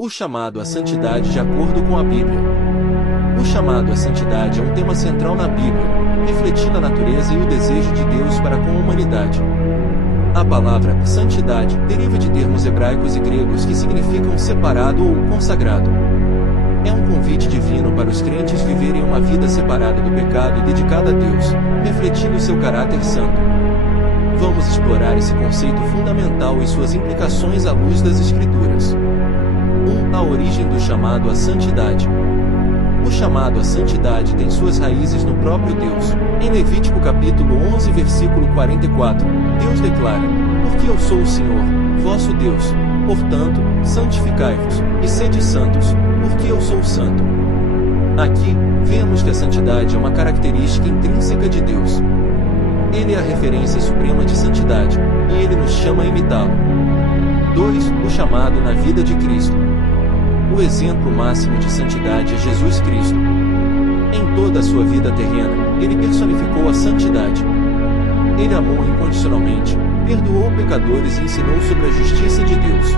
O chamado à santidade de acordo com a Bíblia. O chamado à santidade é um tema central na Bíblia, refletindo a natureza e o desejo de Deus para com a humanidade. A palavra santidade deriva de termos hebraicos e gregos que significam separado ou consagrado. É um convite divino para os crentes viverem uma vida separada do pecado e dedicada a Deus, refletindo seu caráter santo. Vamos explorar esse conceito fundamental e suas implicações à luz das Escrituras. 1. A origem do chamado à santidade. O chamado à santidade tem suas raízes no próprio Deus. Em Levítico capítulo 11 versículo 44, Deus declara: Porque eu sou o Senhor, vosso Deus, portanto, santificai-vos, e sede santos, porque eu sou santo. Aqui, vemos que a santidade é uma característica intrínseca de Deus. Ele é a referência suprema de santidade, e Ele nos chama a imitá-lo. 2. O chamado na vida de Cristo. O exemplo máximo de santidade é Jesus Cristo. Em toda a sua vida terrena, Ele personificou a santidade. Ele amou incondicionalmente, perdoou pecadores e ensinou sobre a justiça de Deus.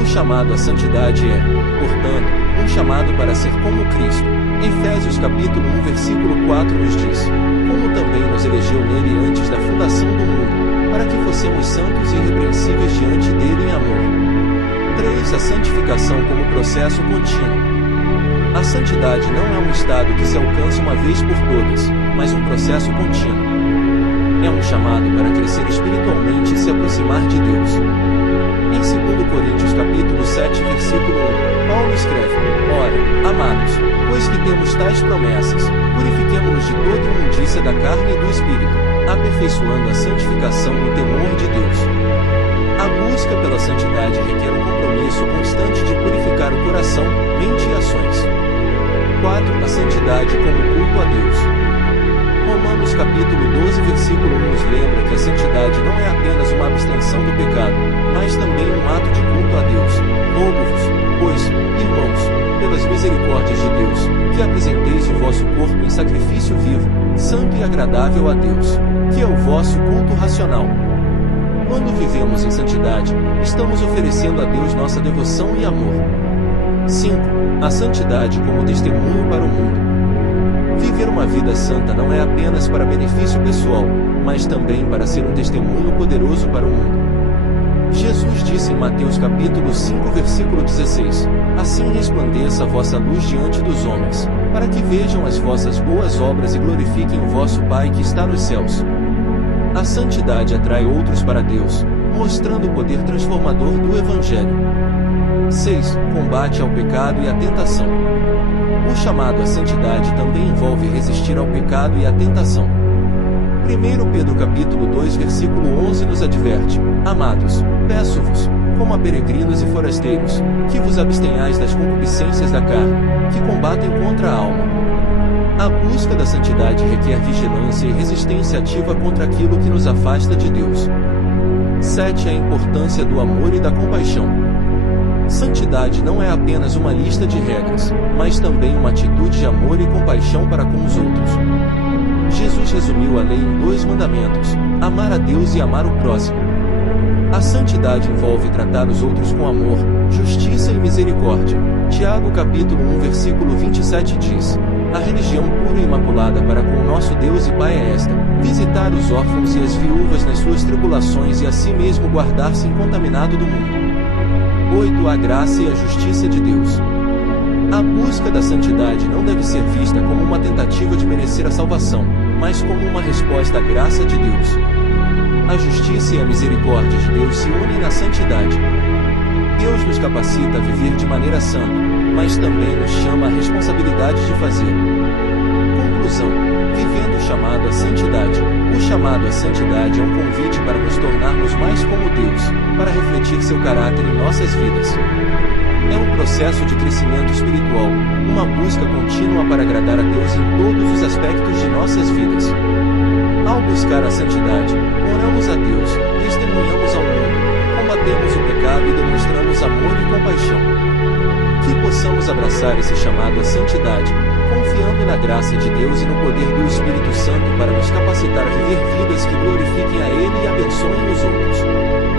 O chamado à santidade é, portanto, um chamado para ser como Cristo. Efésios capítulo 1 versículo 4 nos diz: Como também nos elegeu nele antes da fundação do mundo, para que fossemos santos e irrepreensíveis diante dele em amor. 3. A santificação como processo contínuo. A santidade não é um estado que se alcança uma vez por todas, mas um processo contínuo. É um chamado para crescer espiritualmente e se aproximar de Deus. Em 2 Coríntios capítulo 7 versículo 1, Paulo escreve: Ora, amados, pois que temos tais promessas, purifiquemo-nos de toda imundícia da carne e do espírito, aperfeiçoando a santificação no temor de Deus. A busca pela santidade requer um compromisso constante de purificar o coração, mente e ações. 4. A santidade como culto a Deus. Romanos capítulo 12 versículo 1 nos lembra que a santidade não é apenas uma abstenção do pecado, mas também um ato de culto a Deus. Rogo-vos, pois, irmãos, pelas misericórdias de Deus, que apresenteis o vosso corpo em sacrifício vivo, santo e agradável a Deus, que é o vosso culto racional. Quando vivemos em santidade, estamos oferecendo a Deus nossa devoção e amor. 5. A santidade como testemunho para o mundo. Viver uma vida santa não é apenas para benefício pessoal, mas também para ser um testemunho poderoso para o mundo. Jesus disse em Mateus capítulo 5 versículo 16: Assim resplandeça a vossa luz diante dos homens, para que vejam as vossas boas obras e glorifiquem o vosso Pai que está nos céus. A santidade atrai outros para Deus, mostrando o poder transformador do Evangelho. 6. Combate ao pecado e à tentação. O chamado à santidade também envolve resistir ao pecado e à tentação. 1 Pedro capítulo 2 versículo 11 nos adverte: Amados, peço-vos, como a peregrinos e forasteiros, que vos abstenhais das concupiscências da carne, que combatem contra a alma. A busca da santidade requer vigilância e resistência ativa contra aquilo que nos afasta de Deus. 7. A importância do amor e da compaixão. Santidade não é apenas uma lista de regras, mas também uma atitude de amor e compaixão para com os outros. Jesus resumiu a lei em 2 mandamentos: amar a Deus e amar o próximo. A santidade envolve tratar os outros com amor, justiça e misericórdia. Tiago capítulo 1 versículo 27 diz: A religião pura e imaculada para com o nosso Deus e Pai é esta: visitar os órfãos e as viúvas nas suas tribulações e a si mesmo guardar-se incontaminado do mundo. 8. A graça e a justiça de Deus. A busca da santidade não deve ser vista como uma tentativa de merecer a salvação, mas como uma resposta à graça de Deus. A justiça e a misericórdia de Deus se unem na santidade. Deus nos capacita a viver de maneira santa, mas também nos chama à responsabilidade de fazer. Conclusão: vivendo o chamado à santidade. O chamado à santidade é um convite para nos tornarmos mais como Deus, para refletir seu caráter em nossas vidas. É um processo de crescimento espiritual, uma busca contínua para agradar a Deus em todos os aspectos de nossas vidas. Ao buscar a santidade, oramos a Deus, testemunhamos ao mundo, combatemos o pecado e demonstramos amor e compaixão. Que possamos abraçar esse chamado à santidade, confiando na graça de Deus e no poder do Espírito Santo para nos capacitar a viver vidas que glorifiquem a Ele e abençoem os outros.